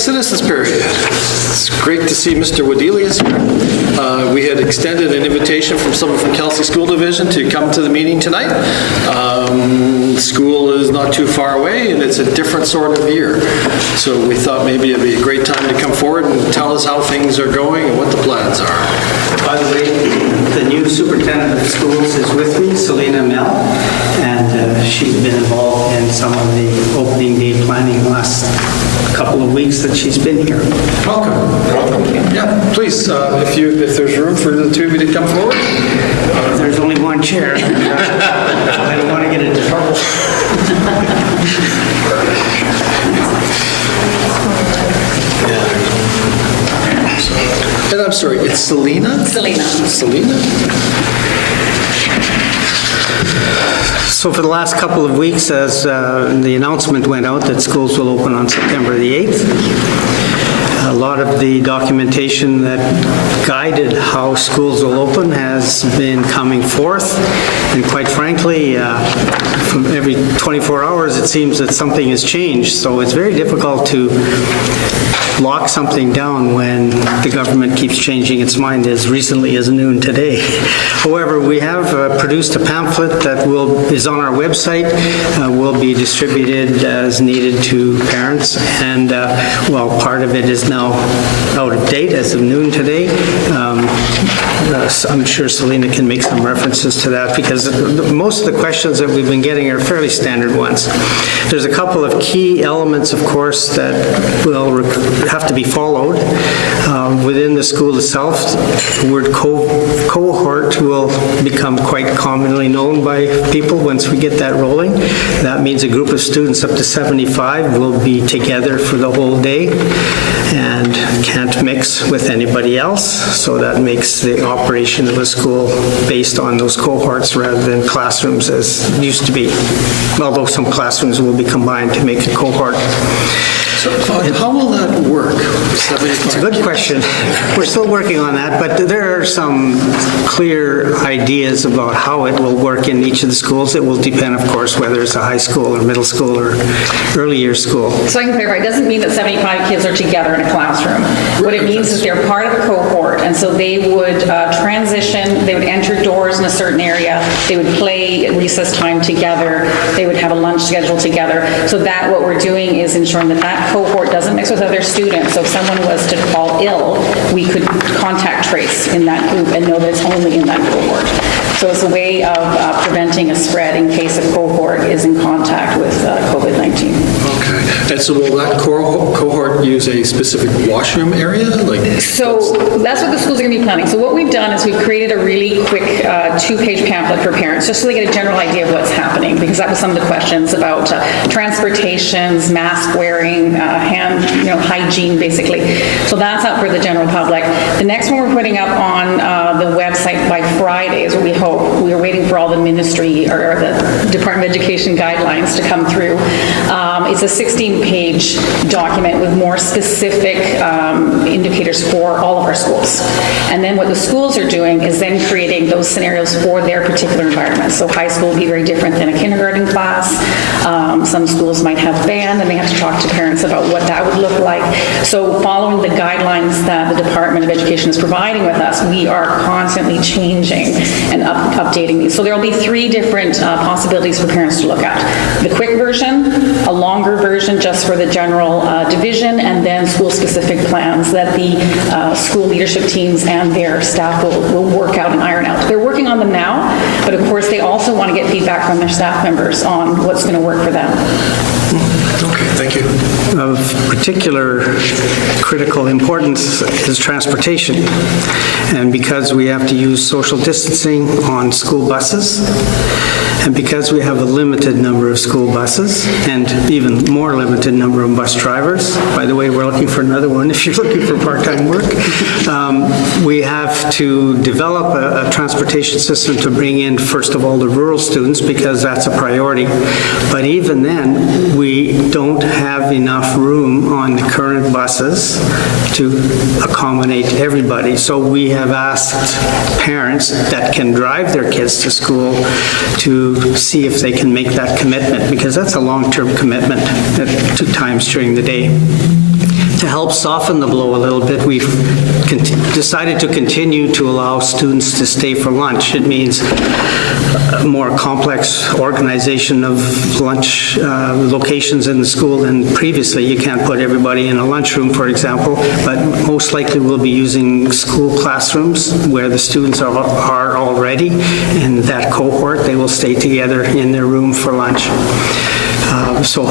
citizens period. It's great to see Mr. Wadili here. We had extended an invitation from someone from Kelsey School Division to come to the meeting tonight. School is not too far away, and it's a different sort of year. So we thought maybe it'd be a great time to come forward and tell us how things are going and what the plans are. By the way, the new superintendent of schools is with me, Selena Mel, and she's been involved in some of the opening day planning the last couple of weeks that she's been here. Welcome. Welcome. Yeah, please, if there's room for the two of you to come forward. There's only one chair. I don't want to get into trouble. And I'm sorry, it's Selena? Selena. Selena? So for the last couple of weeks, as the announcement went out that schools will open on September the 8th, a lot of the documentation that guided how schools will open has been coming forth. And quite frankly, from every 24 hours, it seems that something has changed. So it's very difficult to lock something down when the government keeps changing its mind as recently as noon today. However, we have produced a pamphlet that is on our website, will be distributed as needed to parents, and well, part of it is now out of date as of noon today. I'm sure Selena can make some references to that, because most of the questions that we've been getting are fairly standard ones. There's a couple of key elements, of course, that will have to be followed. Within the school itself, the word cohort will become quite commonly known by people once we get that rolling. That means a group of students up to 75 will be together for the whole day and can't mix with anybody else. So that makes the operation of a school based on those cohorts rather than classrooms as used to be. Although some classrooms will be combined to make a cohort. So how will that work? It's a good question. We're still working on that, but there are some clear ideas about how it will work in each of the schools. It will depend, of course, whether it's a high school or middle school or early year school. So I can clarify, it doesn't mean that 75 kids are together in a classroom. What it means is they're part of a cohort, and so they would transition, they would enter doors in a certain area, they would play at recess time together, they would have a lunch schedule together. So that what we're doing is ensuring that that cohort doesn't mix with other students. So if someone was to fall ill, we could contact trace in that group and know that it's only in that cohort. So it's a way of preventing a spread in case a cohort is in contact with COVID-19. Okay. And so will that cohort use a specific washroom area? So that's what the schools are going to be planning. So what we've done is we've created a really quick two-page pamphlet for parents, just so they get a general idea of what's happening, because that was some of the questions about transportations, mask wearing, hand hygiene, basically. So that's up for the general public. The next one we're putting up on the website by Friday is what we hope. We are waiting for all the ministry or the Department of Education guidelines to come through. It's a 16-page document with more specific indicators for all of our schools. And then what the schools are doing is then creating those scenarios for their particular environment. So high school will be very different than a kindergarten class. Some schools might have band, and they have to talk to parents about what that would look like. So following the guidelines that the Department of Education is providing with us, we are constantly changing and updating these. So there will be three different possibilities for parents to look at. The quick version, a longer version just for the general division, and then school-specific plans that the school leadership teams and their staff will work out and iron out. They're working on them now, but of course they also want to get feedback from their staff members on what's going to work for them. Okay, thank you. Of particular critical importance is transportation. And because we have to use social distancing on school buses, and because we have a limited number of school buses and even more limited number of bus drivers, by the way, we're looking for another one if you're looking for part-time work, we have to develop a transportation system to bring in, first of all, the rural students, because that's a priority. But even then, we don't have enough room on the current buses to accommodate everybody. So we have asked parents that can drive their kids to school to see if they can make that commitment, because that's a long-term commitment at 2 times during the day. To help soften the blow a little bit, we've decided to continue to allow students to stay for lunch. It means a more complex organization of lunch locations in the school than previously. You can't put everybody in a lunchroom, for example, but most likely we'll be using school classrooms where the students are already in that cohort. They will stay together in their room for lunch. So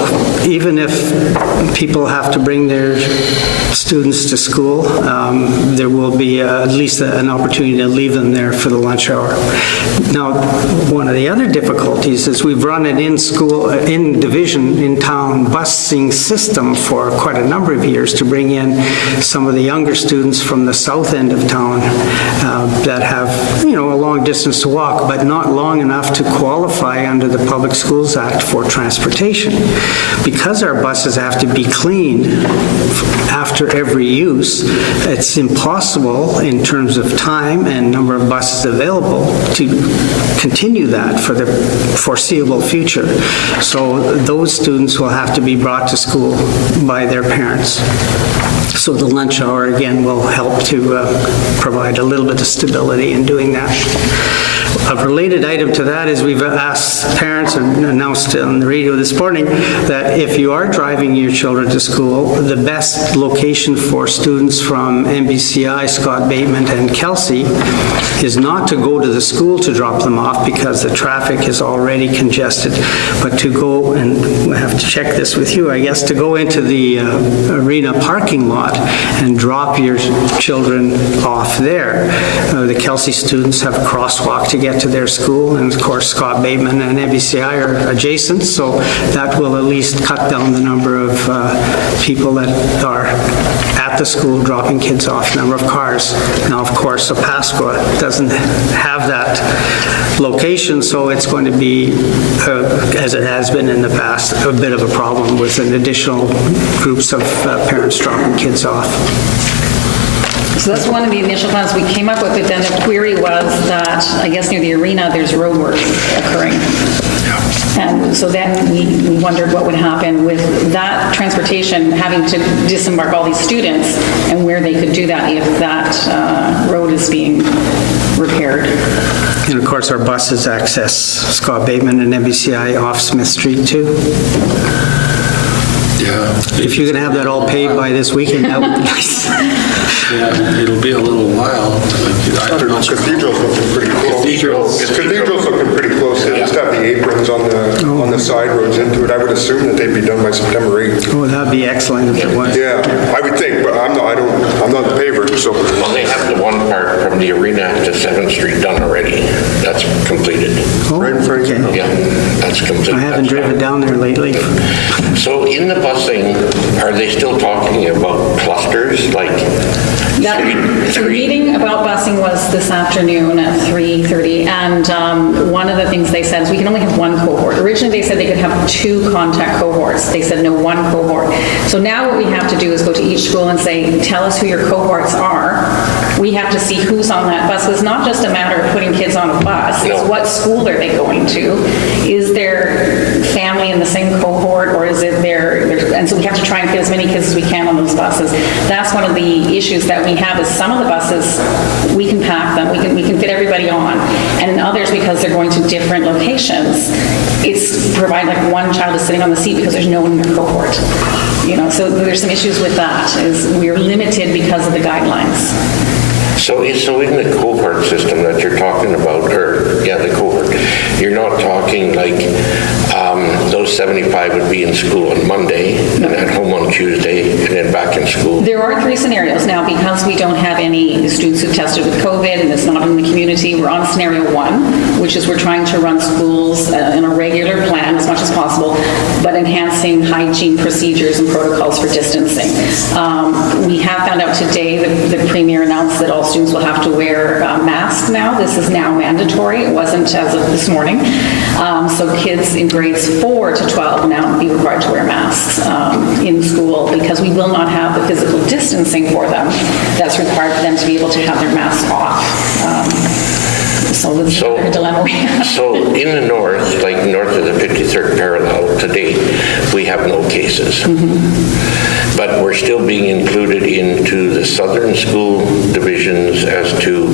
even if people have to bring their students to school, there will be at least an opportunity to leave them there for the lunch hour. Now, one of the other difficulties is we've run an in division, in town busing system for quite a number of years to bring in some of the younger students from the south end of town that have, a long distance to walk, but not long enough to qualify under the Public Schools Act for transportation. Because our buses have to be cleaned after every use, it's impossible in terms of time and number of buses available to continue that for the foreseeable future. So those students will have to be brought to school by their parents. So the lunch hour, again, will help to provide a little bit of stability in doing that. A related item to that is we've asked parents and announced on the radio this morning that if you are driving your children to school, the best location for students from MBCI, Scott Bateman, and Kelsey is not to go to the school to drop them off because the traffic is already congested, but to go, and I have to check this with you, I guess, to go into the arena parking lot and drop your children off there. The Kelsey students have a crosswalk to get to their school, and of course Scott Bateman and MBCI are adjacent, so that will at least cut down the number of people that are at the school dropping kids off, number of cars. Now, of course, Opascua doesn't have that location, so it's going to be, as it has been in the past, a bit of a problem with an additional groups of parents dropping kids off. So that's one of the initial plans we came up with, but then the query was that, I guess near the arena, there's road work occurring. And so then we wondered what would happen with that transportation, having to disembark all these students, and where they could do that if that road is being repaired. And of course, our buses access Scott Bateman and MBCI off Smith Street too. Yeah. If you're going to have that all paid by this weekend, that would be nice. Yeah, it'll be a little while. Cathedral's looking pretty close. Cathedral's looking pretty close. They just have the aprons on the side roads into it. I would assume that they'd be done by September 8th. Oh, that'd be excellent if it was. Yeah, I would think, but I'm not the paver, so. Well, they have the one part from the arena to 7th Street done already. That's completed. Oh, Right in front of you. okay. Yeah, that's completed. I haven't driven down there lately. So in the busing, are they still talking about clusters, like The meeting about busing was this afternoon at 3:30, and one of the things they said is we can only have one cohort. Originally, they said they could have 2 contact cohorts. They said no, 1 cohort. So now what we have to do is go to each school and say, tell us who your cohorts are. We have to see who's on that bus. It's not just a matter of putting kids on a bus. It's what school are they going to? Is their family in the same cohort, or is it and so we have to try and fit as many kids as we can on those buses. That's one of the issues that we have is some of the buses, we can pack them, we can fit everybody on, and in others, because they're going to different locations, it's provide like one child is sitting on the seat because there's no one in their cohort. So there's some issues with that, is we're limited because of the guidelines. So in the cohort system that you're talking about, the cohort, you're not talking like those 75 would be in school on Monday and at home on Tuesday and then back in school? There are 3 scenarios now, because we don't have any students who tested with COVID and it's not in the community. We're on scenario 1, which is we're trying to run schools in a regular plan as much as possible, but enhancing hygiene procedures and protocols for distancing. We have found out today that the Premier announced that all students will have to wear masks now. This is now mandatory. It wasn't as of this morning. So kids in grades 4 to 12 now be required to wear masks in school, because we will not have the physical distancing for them that's required for them to be able to have their masks off. So this is a dilemma we have. So in the north, like north of the 53rd parallel to date, we have no cases. but we're still being included into the southern school divisions as to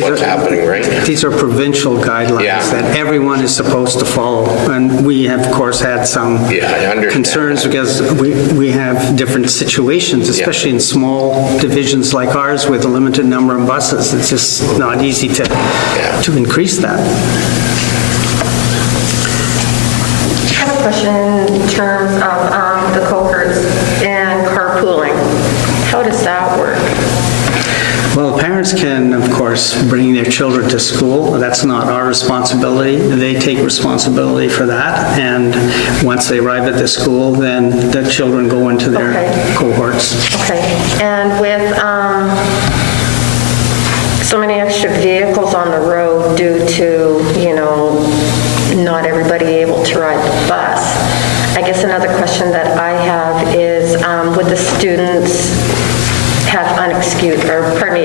what's happening, right? These are provincial guidelines Yeah. that everyone is supposed to follow. And we have, of course, had some Yeah, I understand concerns that. because we have different situations, especially in small divisions like ours with a limited number of buses. It's just not easy to increase that. I have a question in terms of the cohorts and carpooling. How does that work? Well, parents can, of course, bring their children to school. That's not our responsibility. They take responsibility for that. And once they arrive at the school, then the children go into their Okay. cohorts. Okay, and with so many extra vehicles on the road due to, not everybody able to ride the bus, I guess another question that I have is, would the students have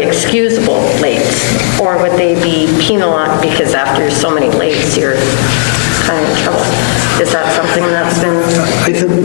excusable lates? Or would they be penalized because after so many lates, you're kind of in trouble? Is that something that's been...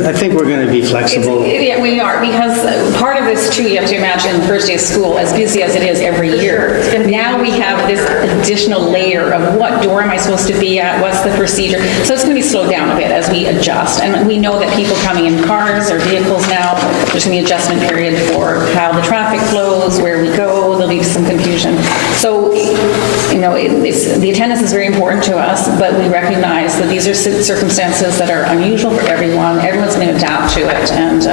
I think we're going to be flexible. Yeah, we are, because part of this too, you have to imagine the first day of school, as busy as it is every year. Now we have this additional layer of what door am I supposed to be at, what's the procedure? So it's going to be slowed down a bit as we adjust. And we know that people coming in cars or vehicles now, there's going to be an adjustment period for how the traffic flows, where we go, there'll be some confusion. So, the attendance is very important to us, but we recognize that these are circumstances that are unusual for everyone. Everyone's going to adapt to it, and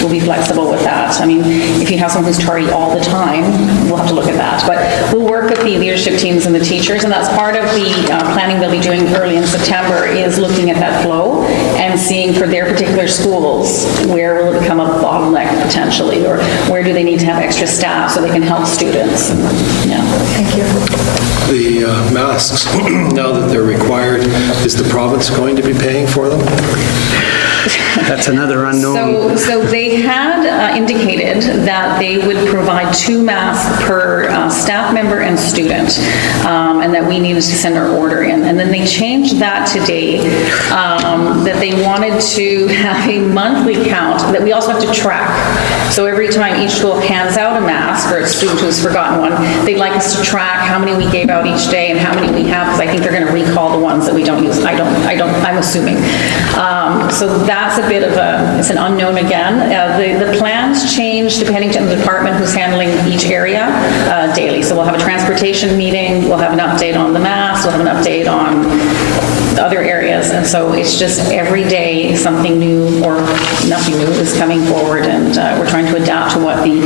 we'll be flexible with that. I mean, if you have someone who's tardy all the time, we'll have to look at that. But we'll work with the leadership teams and the teachers, and that's part of the planning they'll be doing early in September, is looking at that flow and seeing for their particular schools, where will it become a bottleneck potentially, or where do they need to have extra staff so they can help students. Thank you. The masks, now that they're required, is the province going to be paying for them? That's another unknown. So they had indicated that they would provide 2 masks per staff member and student, and that we needed to send our order in. And then they changed that today, that they wanted to have a monthly count that we also have to track. So every time each school hands out a mask for a student who's forgotten one, they'd like us to track how many we gave out each day and how many we have, because I think they're going to recall the ones that we don't use. I'm assuming. So that's a bit of it's an unknown again. The plans change depending on the department who's handling each area daily. So we'll have a transportation meeting, we'll have an update on the masks, we'll have an update on other areas. And so it's just every day something new or nothing new is coming forward, and we're trying to adapt to what the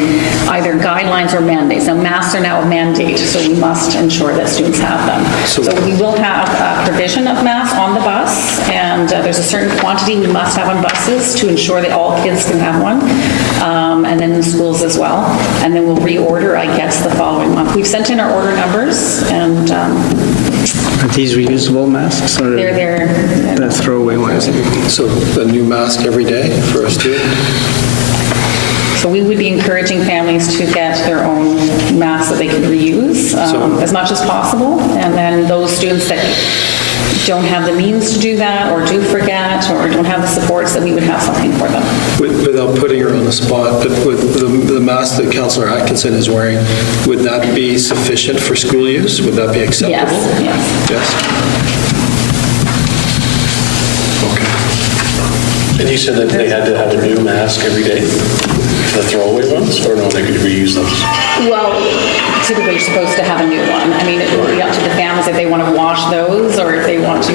either guidelines or mandates. Now masks are now a mandate, so we must ensure that students have them. So we will have provision of masks on the bus, and there's a certain quantity we must have on buses to ensure that all kids can have one, and then in schools as well. And then we'll reorder, I guess, the following month. We've sent in our order numbers, and Are these reusable masks or they're the throwaway ones? So a new mask every day for a student? So we would be encouraging families to get their own masks that they can reuse as much as possible. And then those students that don't have the means to do that, or do forget, or don't have the supports, that we would have something for them. Without putting her on the spot, but with the mask that Councillor Atkinson is wearing, would that be sufficient for school use? Would that be acceptable? Yes. Yes? Okay. And you said that they had to have a new mask every day? The throwaway ones, or no, they could reuse those? Well, typically you're supposed to have a new one. I mean, it would be up to the families if they want to wash those, or if they want to,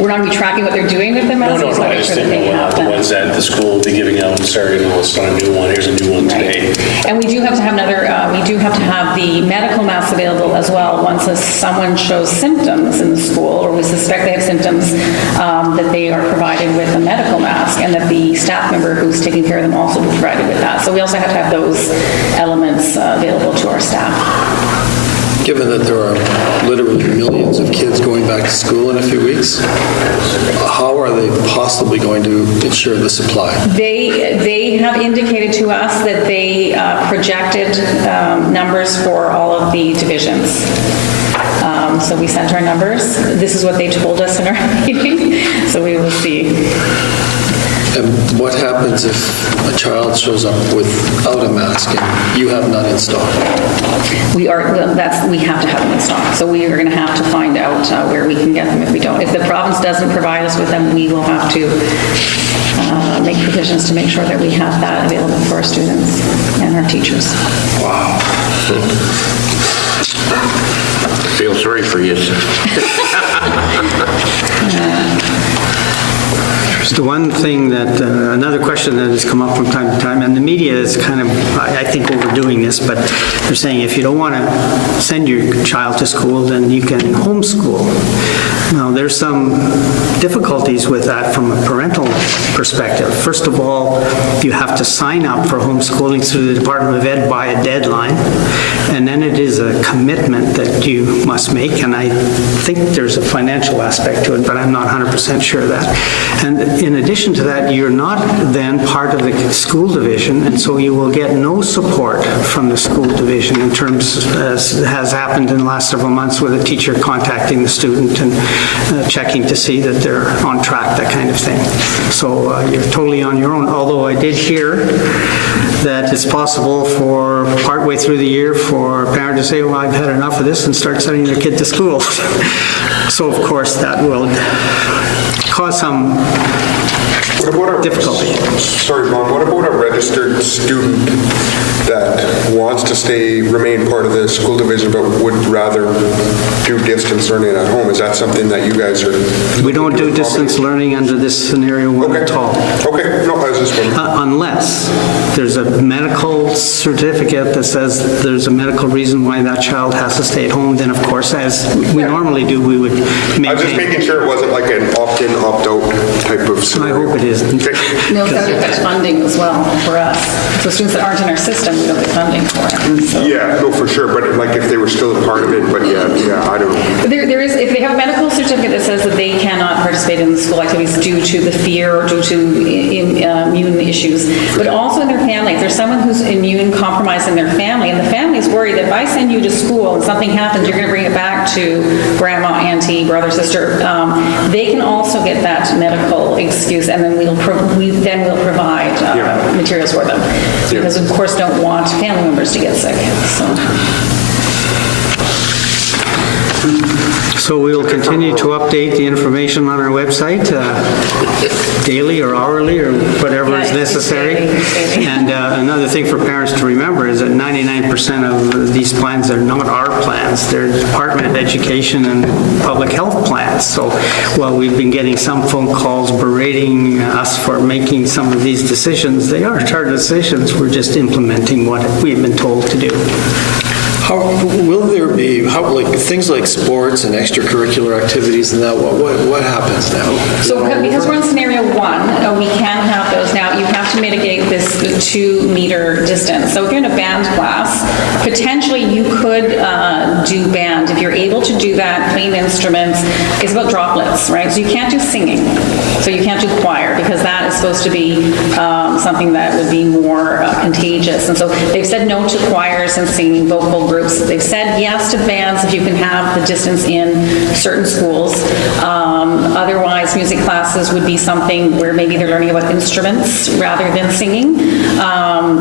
we're not going to be tracking what they're doing with the masks. No, so I make just sure that didn't they know have the them. ones that the school will be giving out, sorry, no, it's not a new one, here's a new one today. And we do have to have the medical masks available as well once someone shows symptoms in the school, or we suspect they have symptoms, that they are provided with a medical mask, and that the staff member who's taking care of them also be provided with that. So we also have to have those elements available to our staff. Given that there are literally millions of kids going back to school in a few weeks, how are they possibly going to ensure the supply? They have indicated to us that they projected numbers for all of the divisions. So we sent our numbers. This is what they told us in our meeting. So we will see. And what happens if a child shows up without a mask and you have none in stock? We have to have them in stock. So we are going to have to find out where we can get them if we don't. If the province doesn't provide us with them, we will have to make provisions to make sure that we have that available for our students and our teachers. Wow. Feel sorry for you. The one thing that, another question that has come up from time to time, and the media is kind of, I think, overdoing this, but they're saying if you don't want to send your child to school, then you can homeschool. Now, there's some difficulties with that from a parental perspective. First of all, you have to sign up for homeschooling through the Department of Ed by a deadline, and then it is a commitment that you must make, and I think there's a financial aspect to it, but I'm not 100% sure of that. And in addition to that, you're not then part of the school division, and so you will get no support from the school division in terms, as has happened in the last several months, with a teacher contacting the student and checking to see that they're on track, that kind of thing. So you're totally on your own, although I did hear that it's possible for partway through the year for a parent to say, well, I've had enough of this, and start sending their kid to school. So of course that will cause some difficulty. Sorry, Ron, what about a registered student that wants to remain part of the school division but would rather do distance learning at home? Is that something that you guys are... We don't do distance learning under this scenario at all. Okay, no, I was just wondering. Unless there's a medical certificate that says there's a medical reason why that child has to stay at home, then of course, as we normally do, we would maintain. I was just making sure it wasn't like an opt-in, opt-out type of I scenario. hope it isn't. Okay. No, that affects funding as well for us. So students that aren't in our system, we don't get funding for it. So. Yeah, no, for sure, but like if they were still a part of it, but yeah, I don't know. There is, if they have a medical certificate that says that they cannot participate in the school activities due to the fear or due to immune issues, but also in their family. If there's someone who's immune compromised in their family, and the family is worried that if I send you to school and something happens, you're going to bring it back to grandma, auntie, brother, sister, they can also get that medical excuse, and then we'll provide materials for them. Because of course don't want family members to get sick. So we will continue to update the information on our website daily or hourly or whatever is necessary. And another thing for parents to remember is that 99% of these plans are not our plans. They're Department of Education and Public Health plans. So while we've been getting some phone calls berating us for making some of these decisions, they are our decisions. We're just implementing what we've been told to do. How will there be things like sports and extracurricular activities and that? What happens now? So because we're in scenario 1, we can have those. Now you have to mitigate this 2-meter distance. So if you're in a band class, potentially you could do band. If you're able to do that, clean instruments, it's about droplets, right? So you can't do singing. So you can't do choir because that is supposed to be something that would be more contagious. And so they've said no to choirs and singing vocal groups. They've said yes to bands if you can have the distance in certain schools. Otherwise, music classes would be something where maybe they're learning about instruments rather than singing.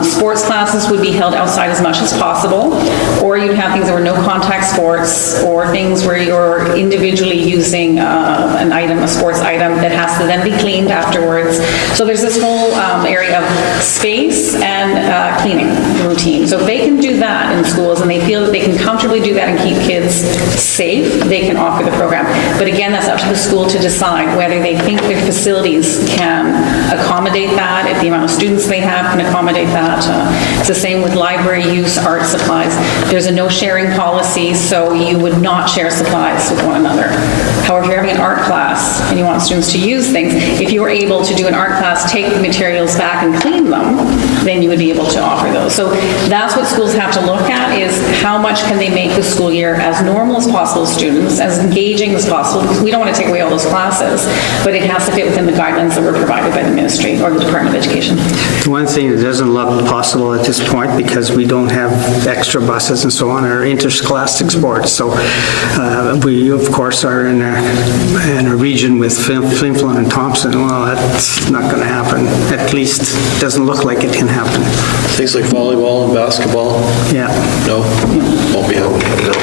Sports classes would be held outside as much as possible. Or you'd have things that were no contact sports or things where you're individually using an item, a sports item that has to then be cleaned afterwards. So there's this whole area of space and cleaning routine. So if they can do that in schools and they feel that they can comfortably do that and keep kids safe, they can offer the program. But again, that's up to the school to decide whether they think their facilities can accommodate that, if the amount of students they have can accommodate that. It's the same with library use, art supplies. There's a no sharing policy, so you would not share supplies with one another. However, if you're having an art class and you want students to use things, if you were able to do an art class, take the materials back and clean them, then you would be able to offer those. So that's what schools have to look at, is how much can they make the school year as normal as possible students, as engaging as possible, because we don't want to take away all those classes, but it has to fit within the guidelines that were provided by the ministry or the Department of Education. The one thing that doesn't look possible at this point, because we don't have extra buses and so on, are interscholastic sports. So we, of course, are in a region with Flin Flon and Thompson. Well, that's not going to happen. At least doesn't look like it can happen. Things like volleyball and basketball? Yeah. No? Won't be happening? No.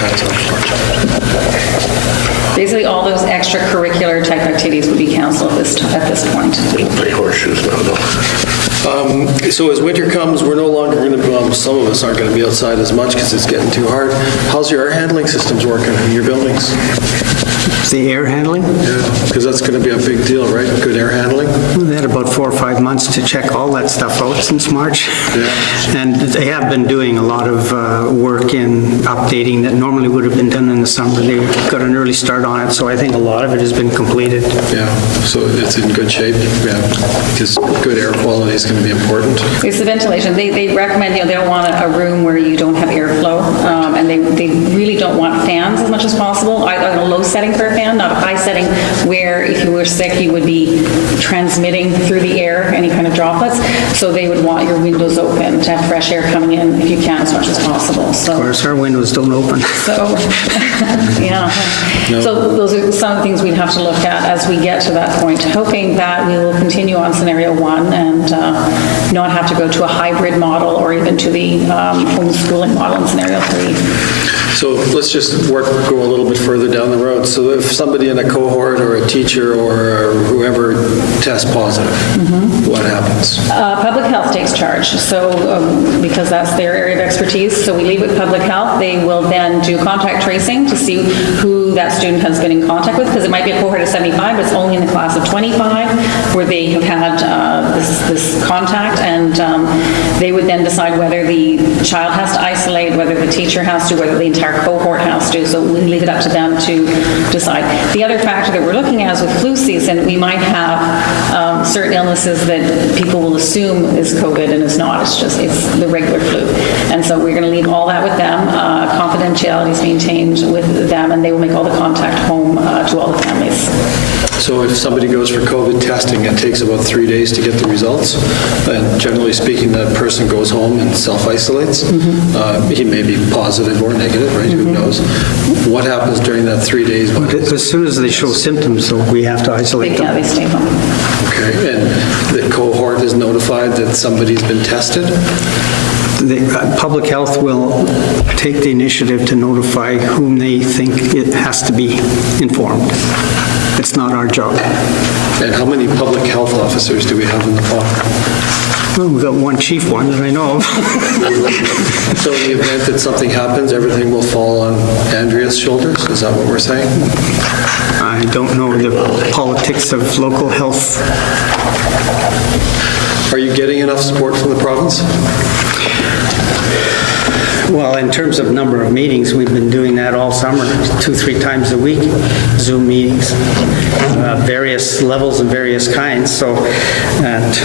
That's unfortunate. Basically, all those extracurricular type activities would be canceled at this point. We can play horseshoes now, though. So as winter comes, we're no longer going to, some of us aren't going to be outside as much because it's getting too hard. How's your air handling systems working in your buildings? The air handling? Yeah, because that's going to be a big deal, right? Good air handling? They had about 4 or 5 months to check all that stuff out since March. Yeah. And they have been doing a lot of work in updating that normally would have been done in the summer. They got an early start on it, so I think a lot of it has been completed. Yeah, so it's in good shape, yeah, because good air quality is going to be important. It's the ventilation. They recommend, they don't want a room where you don't have airflow, and they really don't want fans as much as possible. I got a low setting for a fan, not a high setting, where if you were sick, you would be transmitting through the air any kind of droplets. So they would want your windows open to have fresh air coming in if you can as much as possible. Of So, course, our windows don't open. yeah. So those are some of the things we'd have to look at as we get to that point, hoping that we will continue on scenario 1 and not have to go to a hybrid model or even to the homeschooling model in scenario 3. So let's just go a little bit further down the road. So if somebody in a cohort or a teacher or whoever tests positive, what happens? Public health takes charge, so because that's their area of expertise. So we leave with public health. They will then do contact tracing to see who that student has been in contact with, because it might be a cohort of 75, but it's only in the class of 25 where they have had this contact, and they would then decide whether the child has to isolate, whether the teacher has to, whether the entire cohort has to. So we leave it up to them to decide. The other factor that we're looking at is with flu season, we might have certain illnesses that people will assume is COVID and it's not. It's the regular flu. And so we're going to leave all that with them. Confidentiality is maintained with them, and they will make all the contact home to all the families. So if somebody goes for COVID testing, it takes about 3 days to get the results. And generally speaking, that person goes home and self-isolates. He may be positive or negative, right? Who knows? What happens during that 3 days? As soon as they show symptoms, though, we have to isolate them. They stay home. Okay, and the cohort is notified that somebody's been tested? The public health will take the initiative to notify whom they think it has to be informed. It's not our job. And how many public health officers do we have in the park? Well, we've got one chief one that I know of. So in the event that something happens, everything will fall on Andrea's shoulders? Is that what we're saying? I don't know the politics of local health. Are you getting enough support from the province? Well, in terms of number of meetings, we've been doing that all summer, 2-3 times a week, Zoom meetings, various levels and various kinds. So, and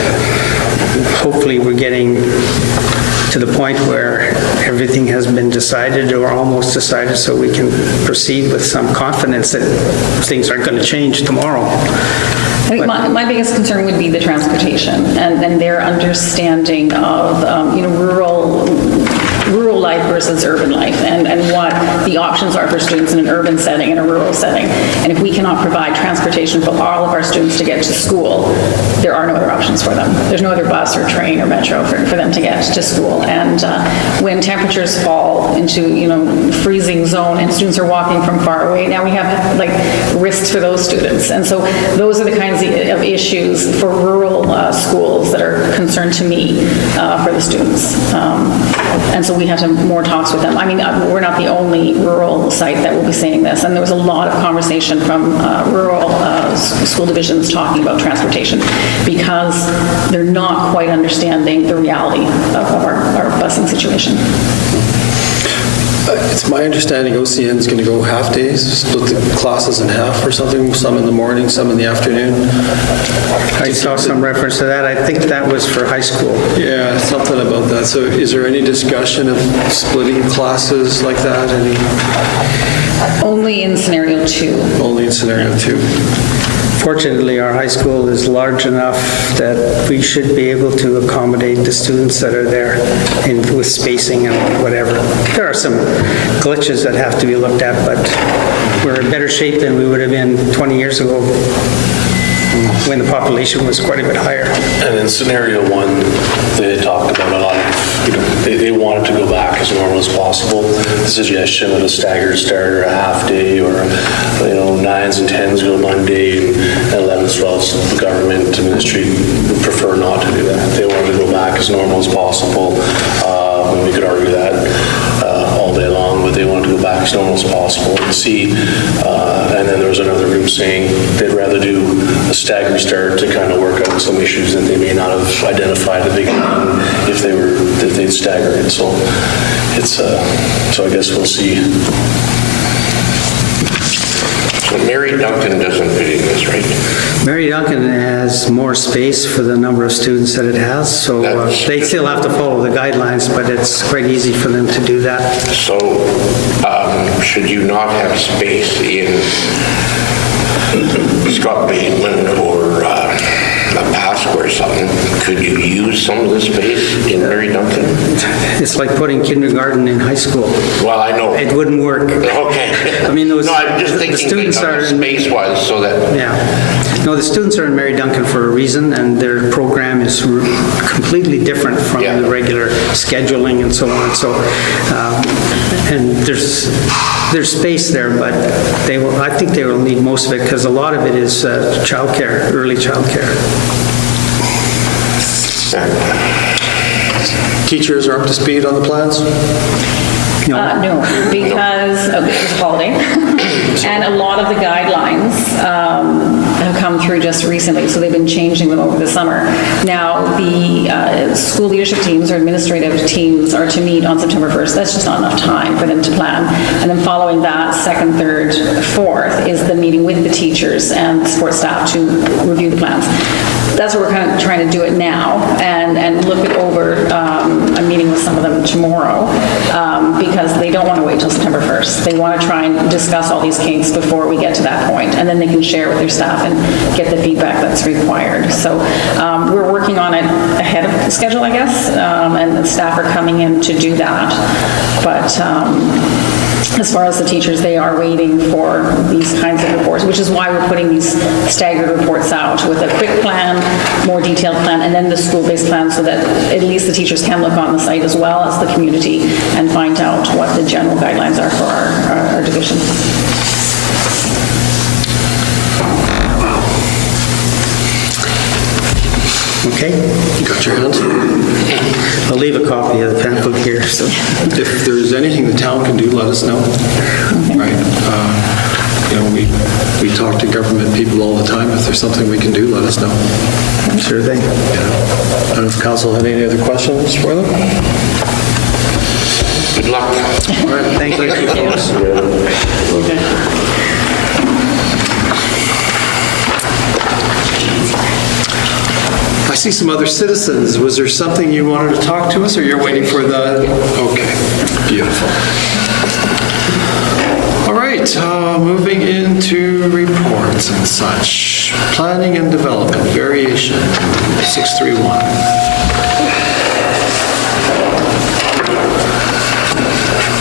hopefully we're getting to the point where everything has been decided or almost decided, so we can proceed with some confidence that things aren't going to change tomorrow. I think my biggest concern would be the transportation and their understanding of rural life versus urban life, and what the options are for students in an urban setting and a rural setting. And if we cannot provide transportation for all of our students to get to school, there are no other options for them. There's no other bus or train or metro for them to get to school. And when temperatures fall into freezing zone and students are walking from far away, now we have risks for those students. And so those are the kinds of issues for rural schools that are concerned to me for the students. And so we have to have more talks with them. I mean, we're not the only rural site that will be saying this, and there was a lot of conversation from rural school divisions talking about transportation because they're not quite understanding the reality of our busing situation. It's my understanding OCN is going to go half days, split the classes in half or something, some in the morning, some in the afternoon. I saw some reference to that. I think that was for high school. Yeah, something about that. So is there any discussion of splitting classes like that? Only in scenario 2. Only in scenario 2? Fortunately, our high school is large enough that we should be able to accommodate the students that are there with spacing and whatever. There are some glitches that have to be looked at, but we're in better shape than we would have been 20 years ago when the population was quite a bit higher. And in scenario 1, they talked about a lot of, they wanted to go back as normal as possible. The suggestion of a staggered start or a half day or, 9s and 10s go Monday and 11s, 12s, the government ministry would prefer not to do that. They wanted to go back as normal as possible. We could argue that all day long, but they wanted to go back as normal as possible and see. And then there was another group saying they'd rather do a staggered start to kind of work out some issues that they may not have identified at the beginning if they'd stagger it. So so I guess we'll see. So Mary Duncan doesn't fit in this, right? Mary Duncan has more space for the number of students that it has, so they still have to follow the guidelines, but it's quite easy for them to do that. So should you not have space in Scott Bateman or Pasco or something, could you use some of the space in Mary Duncan? It's like putting kindergarten in high school. Well, I know. It wouldn't work. Okay. I mean, no, I'm just the thinking students are in, space-wise so that... Yeah. No, the students are in Mary Duncan for a reason, and their program is completely different from the regular scheduling and so on. So, and there's space there, but I think they will need most of it because a lot of it is childcare, early childcare. Teachers are up to speed on the plans? No, because it was a holiday. And a lot of the guidelines have come through just recently, so they've been changing them over the summer. Now, the school leadership teams or administrative teams are to meet on September 1st. That's just not enough time for them to plan. And then following that, 2nd, 3rd, 4th is the meeting with the teachers and the support staff to review the plans. That's what we're kind of trying to do it now and look it over. I'm meeting with some of them tomorrow because they don't want to wait till September 1st. They want to try and discuss all these kinks before we get to that point, and then they can share with their staff and get the feedback that's required. So we're working on it ahead of the schedule, I guess, and the staff are coming in to do that. But as far as the teachers, they are waiting for these kinds of reports, which is why we're putting these staggered reports out with a quick plan, more detailed plan, and then the school-based plan so that at least the teachers can look on the site as well as the community and find out what the general guidelines are for our division. Okay? You got your hands? I'll leave a copy of the pamphlet here. So. If there's anything the town can do, let us know. Right? We talk to government people all the time. If there's something we can do, let us know. Sure thing. I don't know if council had any other questions for them? Good luck. All right, thank you. I see some other citizens. Was there something you wanted to talk to us, or you're waiting for the... Okay, beautiful. All right, moving into reports and such. Planning and development, variation, 631.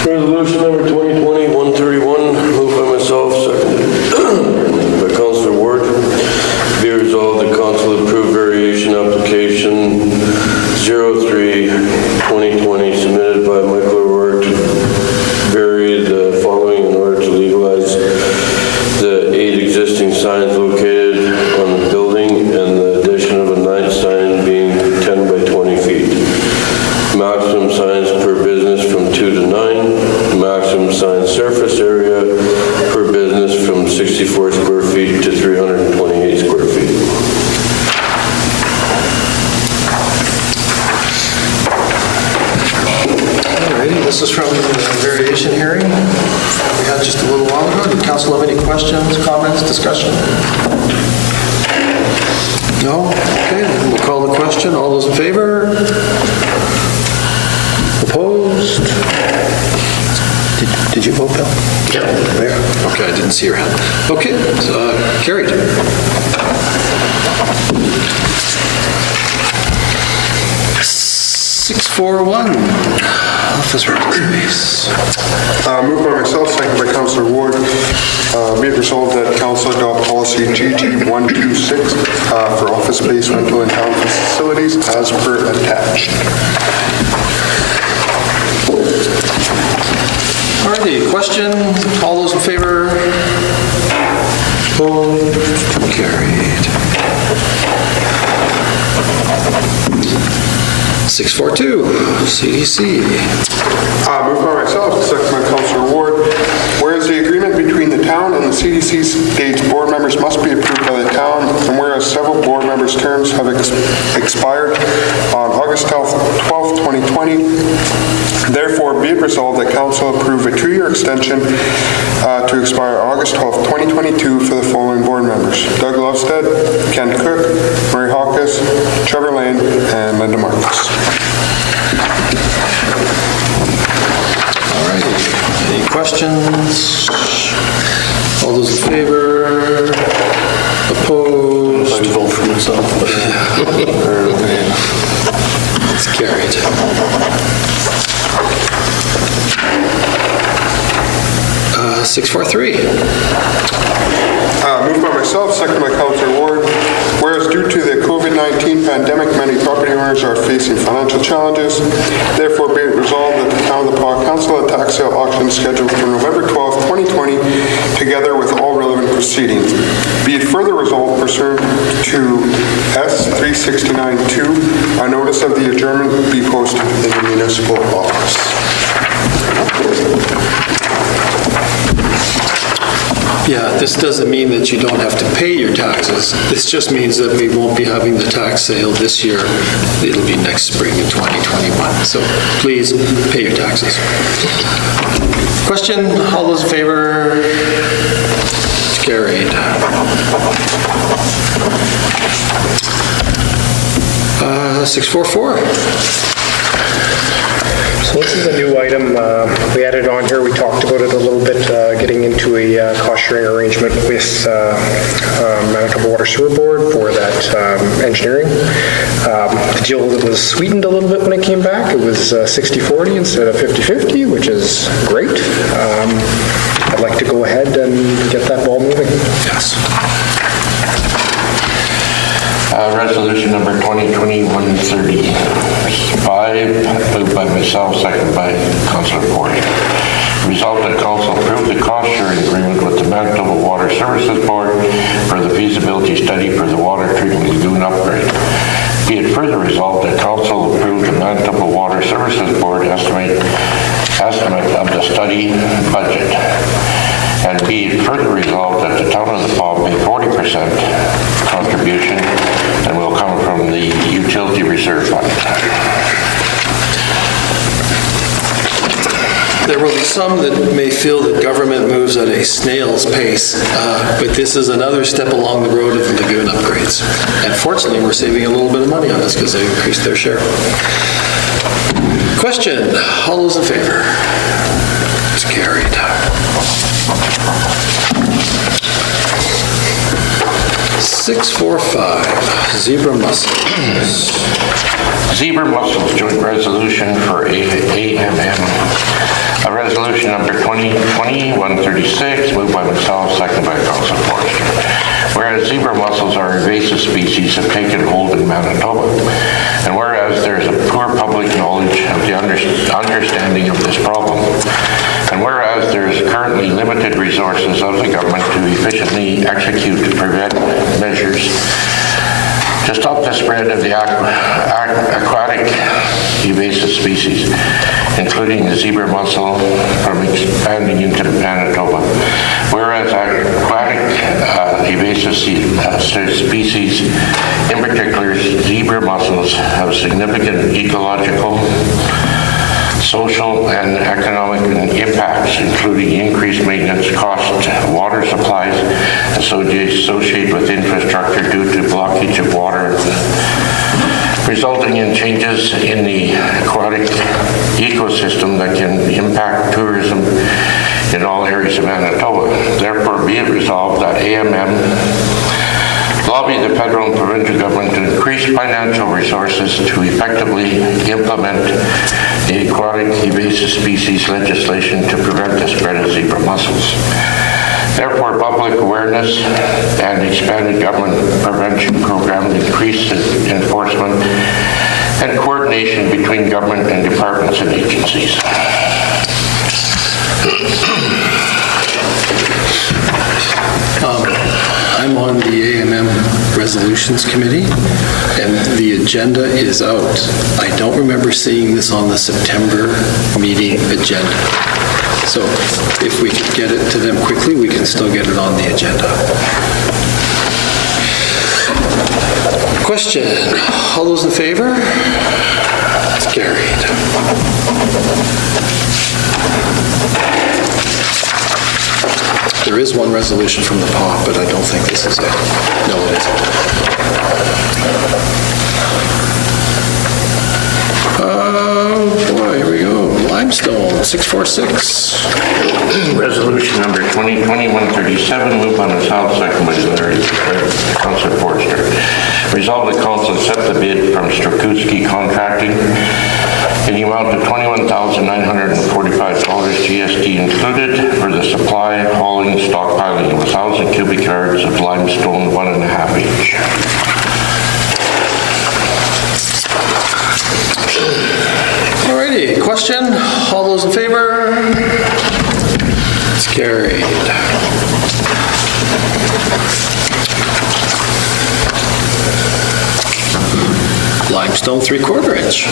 Resolution number 2020-131, moved by myself, seconded by Councillor Ward. Be resolved that council approve variation application 03-2020 submitted by Michael O'Rourke to vary the following in order to legalize the 8 existing signs located on the building and the addition of a 9th sign being 10 by 20 feet. Maximum signs per business from 2 to 9. Maximum this is from the variation hearing we had just a little while ago. Did council have any questions, comments, discussion? No? Okay, then we'll call the question. All those in favor? Opposed? Did you vote, Bill? Yeah. Okay, I didn't see your hand. Okay, carried. (641) Office space. Moved by myself, second by Councillor Ward. Be it resolved that council adopt policy GG126 for office space rental in town facilities as per attached. All righty, question? All those in favor? Opposed? Carried. 642, CDC. Moved by myself, second by Councillor Ward. Whereas the agreement between the town and the CDC states board members must be approved by the town, and whereas several board members' terms have expired on August 12th, 2020, therefore be it resolved that council approve a 2-year extension to expire August 12th, 2022 for the following board members: Doug Lovestead, Ken Cook, Murray Hawkes, Trevor Lane, and Linda Marcus. All right, any questions? All those in favor? Opposed? I vote for myself. It's carried. 643. Moved by myself, second by Councillor Ward. Whereas due to the COVID-19 pandemic, many property owners are facing financial challenges. Therefore, be it resolved that the Town of the Paw cancel a tax sale auction scheduled for November 12, 2020, together with all relevant proceedings. Be it further resolved pursuant to S-369-2, a notice of the adjournment be posted in the municipal office. Yeah, this doesn't mean that you don't have to pay your taxes. This just means that we won't be having the tax sale this year. It'll be next spring in 2021. So please pay your taxes. Question, all those in favor? It's carried. 644. So this is a new item. We added on here. We talked about it a little bit, getting into a cost-sharing arrangement with Manitoba Water Sewer Board for that engineering. The deal was sweetened a little bit when it came back. It was 60-40 instead of 50-50, which is great. I'd like to go ahead and get that ball moving. Yes. Resolution number 2020-135, moved by myself, second by Councillor Ford. Resolved that council approve the cost-sharing agreement with the Manitoba Water Services Board for the feasibility study for the water treatment lagoon upgrade. Be it further resolved that council approve the Manitoba Water Services Board estimate of the study budget. And be it further resolved that the Town of the Paw pay 40% contribution and will come from the Utility Reserve Fund. There will be some that may feel that government moves at a snail's pace, but this is another step along the road of the lagoon upgrades. And fortunately, we're saving a little bit of money on this because they increased their share. Question, all those in favor? It's carried. 645, zebra mussels. Zebra mussels joint resolution for AMM. A resolution number 2020-136, moved by myself, second by Councillor Forster. Whereas zebra mussels are invasive species have taken hold in Manitoba, and whereas there is a poor public knowledge of the understanding of this problem, and whereas there is currently limited resources of the government to efficiently execute preventive measures to stop the spread of the aquatic invasive species, including the zebra mussel, from expanding into Manitoba. Whereas aquatic invasive species, in particular zebra mussels, have significant ecological, social and economic impacts, including increased maintenance costs, water supplies associated with infrastructure due to blockage of water, resulting in changes in the aquatic ecosystem that can impact tourism in all areas of Manitoba. Therefore, be it resolved that AMM lobby the federal and provincial government to increase financial resources to effectively implement the aquatic invasive species legislation to prevent the spread of zebra mussels. Therefore, public awareness and expanded government prevention programs, increased enforcement and coordination between government and departments and agencies. I'm on the AMM Resolutions Committee, and the agenda is out. I don't remember seeing this on the September meeting agenda. So if we could get it to them quickly, we can still get it on the agenda. Question. All those in favor? That's carried. There is one resolution from the POP, but I don't think this is it. No, it isn't. Oh, boy, here we go. Limestone, 646. Resolution number 2020-137, moved by myself, second by Councillor Forster. Resolve the council accept the bid from Strakuski Contracting in the amount of $21,945 GST included for the supply, hauling, and stockpiling of 1,000 cubic yards of limestone 1.5 inch. Alrighty, question? All those in favor? It's carried. Limestone 3/4 inch.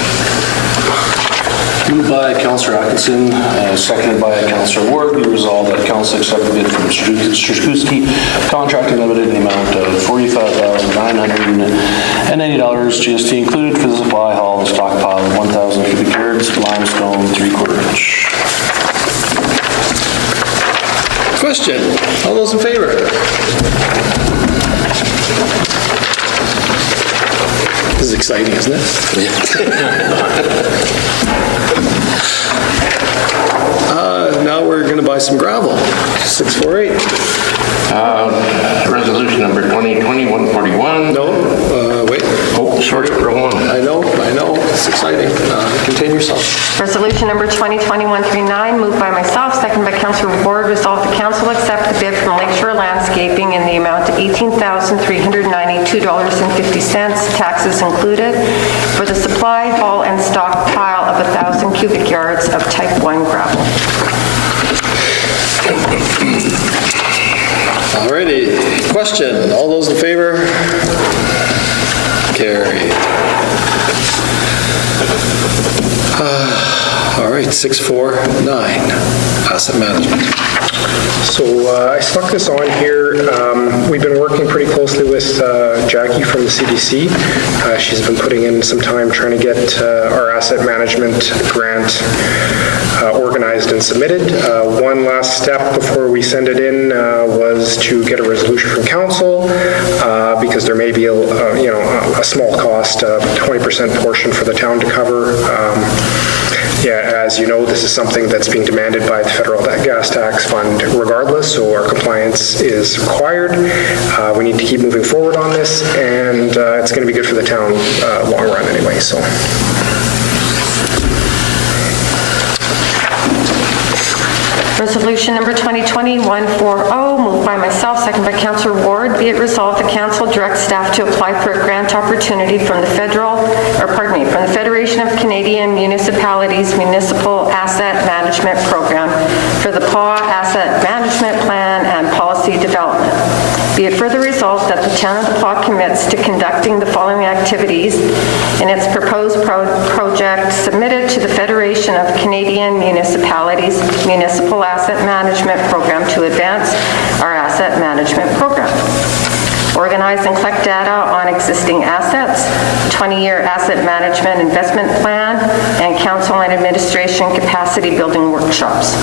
Moved by Councillor Atkinson, seconded by Councillor Ward. Be resolved that council accept the bid from Strakuski Contracting Limited in the amount of $45,980 GST included for the supply, haul, and stockpile of 1,000 cubic yards limestone 3/4 inch. Question? All those in favor? This is exciting, isn't it? Now we're going to buy some gravel. 648. Resolution number 2020-141. No, wait. Oh, sorry, wrong one. I know. It's exciting. Contain yourself. Resolution number 2020-139, moved by myself, seconded by Councillor Ward. Resolved the council accept the bid from Lakeshore Landscaping in the amount of $18,392.50, taxes included, for the supply, haul, and stockpile of 1,000 cubic yards of Type 1 gravel. Alrighty. Question. All those in favor? Carried. All right, 649, asset management. So I stuck this on here. We've been working pretty closely with Jackie from the CDC. She's been putting in some time trying to get our asset management grant organized and submitted. One last step before we send it in was to get a resolution from council because there may be a small cost, 20% portion for the town to cover. As you know, this is something that's being demanded by the federal gas tax fund regardless, so our compliance is required. We need to keep moving forward on this, and it's going to be good for the town long run anyway. So. Resolution number 2020-140, moved by myself, seconded by Councillor Ward. Be it resolved, the council directs staff to apply for a grant opportunity from the Federation of Canadian Municipalities Municipal Asset Management Program for the PAW Asset Management Plan and Policy Development. Be it further resolved that the town of the PAW commits to conducting the following activities in its proposed project submitted to the Federation of Canadian Municipalities Municipal Asset Management Program to advance our asset management program. organize and collect data on existing assets, 20-year asset management investment plan, and council and administration capacity building workshops.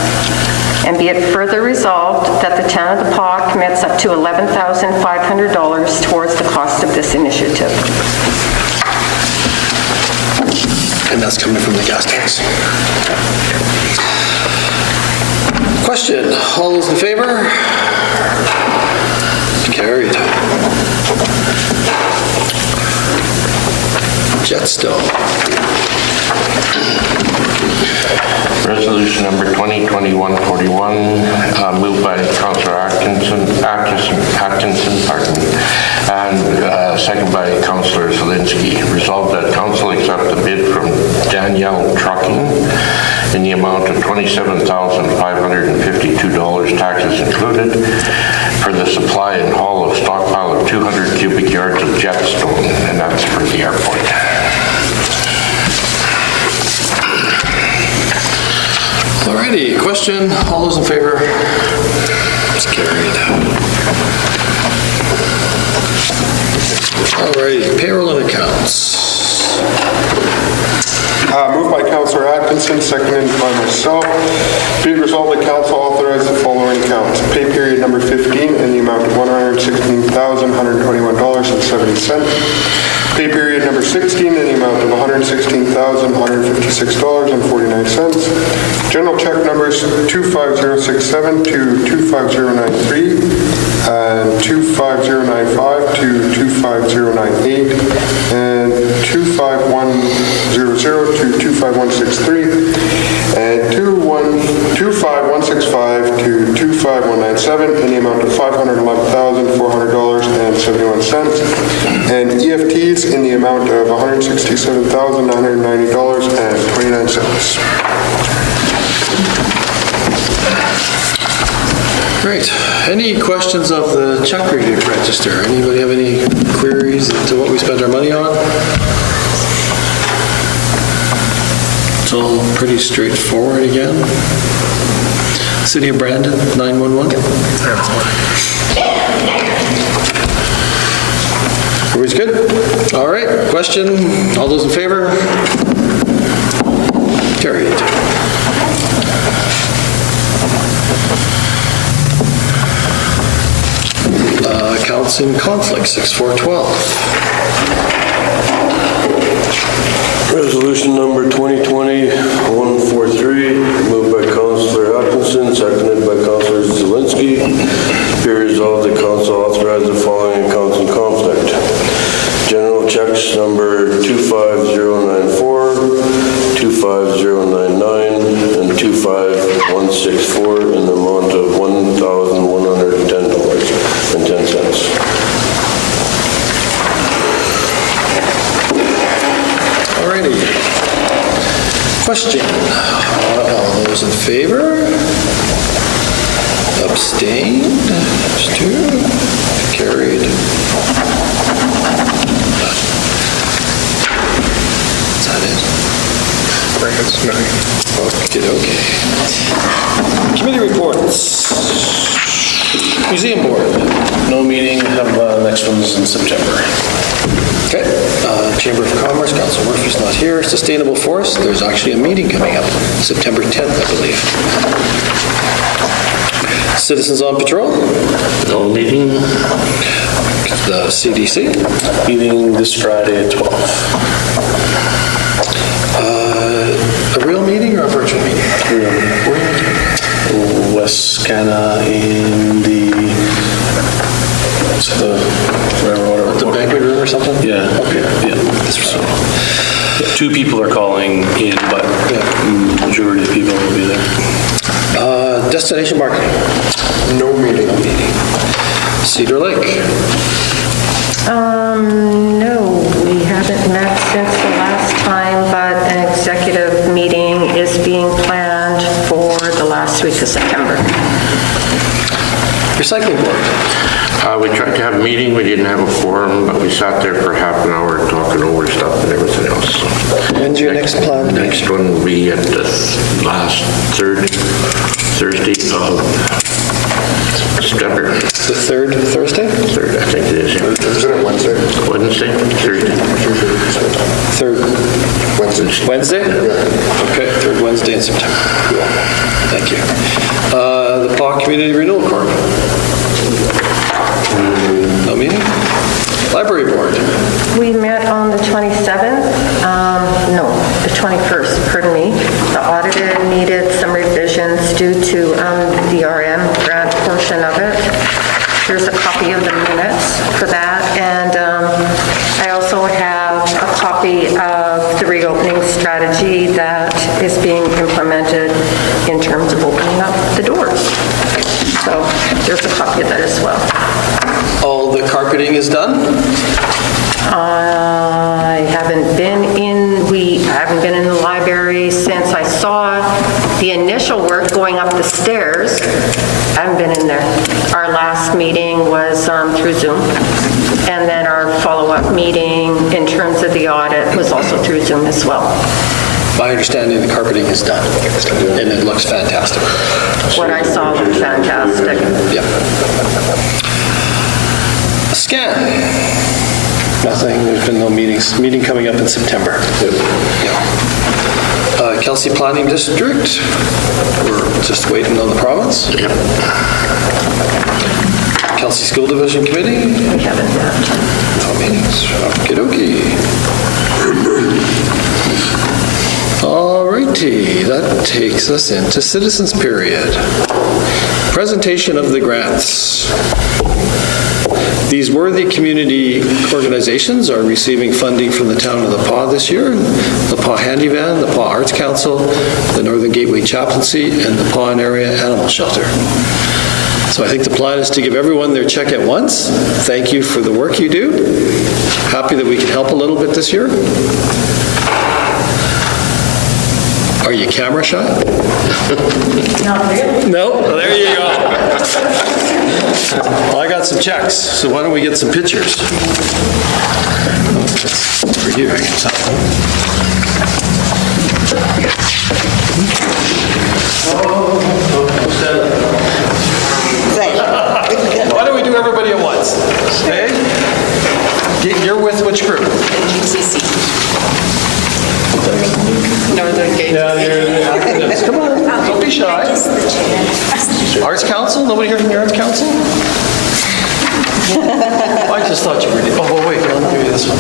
And be it further resolved that the town of the Paw commits up to $11,500 towards the cost of this initiative. And that's coming from the gas tax. Question, all those in favor? Carried. Jetstone. Resolution number 2021-41, moved by Councillor Atkinson, and second by Councillor Zelinski. Resolved that council accept the bid from Danielle Trucking in the amount of $27,552, taxes included, for the supply and haul of stockpile of 200 cubic yards of jetstone, and that's for the airport. Alrighty, question, all those in favor? It's carried. Alrighty, payroll and accounts. Moved by Councillor Atkinson, seconded by myself. Be it resolved that council authorize the following accounts. Pay period number 15 in the amount of $116,121.70. Pay period number 16 in the amount of $116,156.49. General check numbers 25067 to 25093 and 25095 to 25098 and 25100 to 25163 and 25165 to 25197 in the amount of $511,400.71, and EFTs in the amount of $167,990.29. Great. Any questions of the check register? Anybody have any queries to what we spent our money on? It's all pretty straightforward again. City of Brandon, 911. Everybody's good? All right, question, all those in favor? Carried. Accounts in conflict, 6412. Resolution number 2020-143, moved by Councillor Atkinson, seconded by Councillor Zelinski. Be resolved that council authorize the following accounts in conflict. General checks number 25094, 25099, and 25164 in the amount of $1,110.10. Alrighty. Question. All those in favor? Abstained? There's two. Carried. Is that it? Okay. Committee reports. Museum Board. No meeting, have next one's in September. Okay. Chamber of Commerce, Council Murphy's not here. Sustainable Forest, there's actually a meeting coming up, September 10th, I believe. Citizens on Patrol. No meeting. The CDC. Meeting this Friday at 12. A real meeting or a virtual meeting? West Canada in the, what's the railroad? The banquet room or something? Yeah. Okay. Yeah. So, yeah, 2 people are calling in, but majority of people will be there. Destination Marketing. No meeting. Cedar Lake. No, we haven't met since the last time, but an executive meeting is being planned for the last week of September. Recycling Board. We tried to have a meeting, we didn't have a forum, but we sat there for half an hour talking over stuff and everything else. When's your next plan? Next one will be at the last Thursday of Stubber. The third Thursday? Third, I think it is. yeah. Is it Wednesday? Wednesday, Thursday. Third Wednesday. Wednesday? Okay, third Wednesday in September. Thank you. The PAW Community Renewal Corp. No meeting? Library Board. We met on the 27th, no, the 21st, pardon me. The auditor needed some revisions due to the RM grant portion of it. Here's a copy of the minutes for that, and I also have a copy of the reopening strategy that is being implemented in terms of opening up the doors. So there's a copy of that as well. All the carpeting is done? I haven't been in the library since I saw the initial work going up the stairs. I haven't been in there. Our last meeting was through Zoom. And then our follow-up meeting in terms of the audit was also through Zoom as well. My understanding, the carpeting is done, and it looks fantastic. What I saw was fantastic. Yep. Scan. Nothing, there's been no meetings. Meeting coming up in September. Yeah. Kelsey Planning District, we're just waiting on the province. Kelsey School Division Committee, We haven't met. no meetings. Okey-dokey. All righty, that takes us into citizens period. Presentation of the grants. These worthy community organizations are receiving funding from the town of The Pas this year. The Pas Handy Van, the Pas Arts Council, the Northern Gateway Chaplaincy, and the Pas and Area Animal Shelter. So I think the plan is to give everyone their check at once. Thank you for the work you do. Happy that we can help a little bit this year. Are you camera shy? Not really. No? Well, there you go. Well, I got some checks, so why don't we get some pictures? That's for you, I guess. Why don't we do everybody at once? Okay? You're with which group? Northern Gate. Yeah, there. Come on, don't be shy. Arts Council? Nobody here from the Arts Council? I just thought you were. Oh, wait, let me give you this one.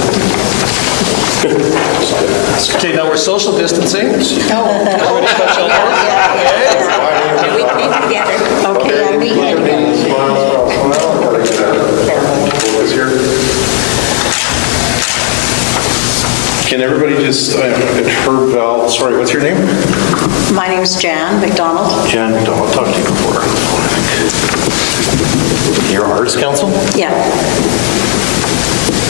Okay, now we're social distancing. Everybody touch elbows. Okay. We meet together. Okay, we meet together. Can everybody just, Herb Val, sorry, what's your name? My name's Jan McDonald. Jan McDonald, I've talked to you before. Your Arts Council? Yeah,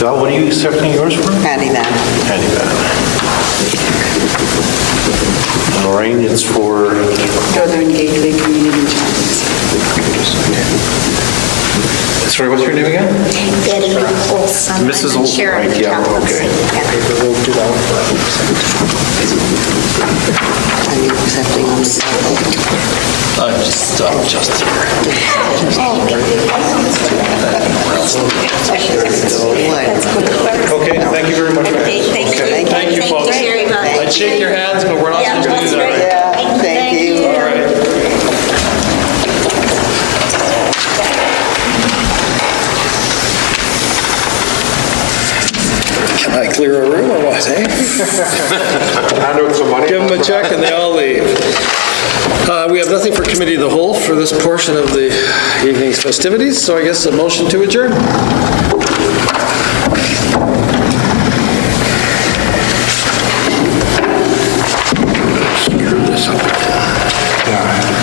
Val, what are you accepting yours for? handyman. Handyman. And Lorraine, it's for? Northern Gateway Community Chaplaincy. Sorry, what's your name again? Betty Olson. Mrs. I'm Olson, chair of right, the yeah, chaplaincy. okay. Yeah. We'll do that Are you accepting on the I'm just Okay, thank you very much. Thank you, folks. very much. I'd shake your hands, but we're not Yeah, supposed to do that's that. right. Thank you. All right. Can I clear a room or what, eh? Hand out some money. Give them a check and they all leave. We have nothing for committee of the whole for this portion of the evening's festivities, so I guess a motion to adjourn.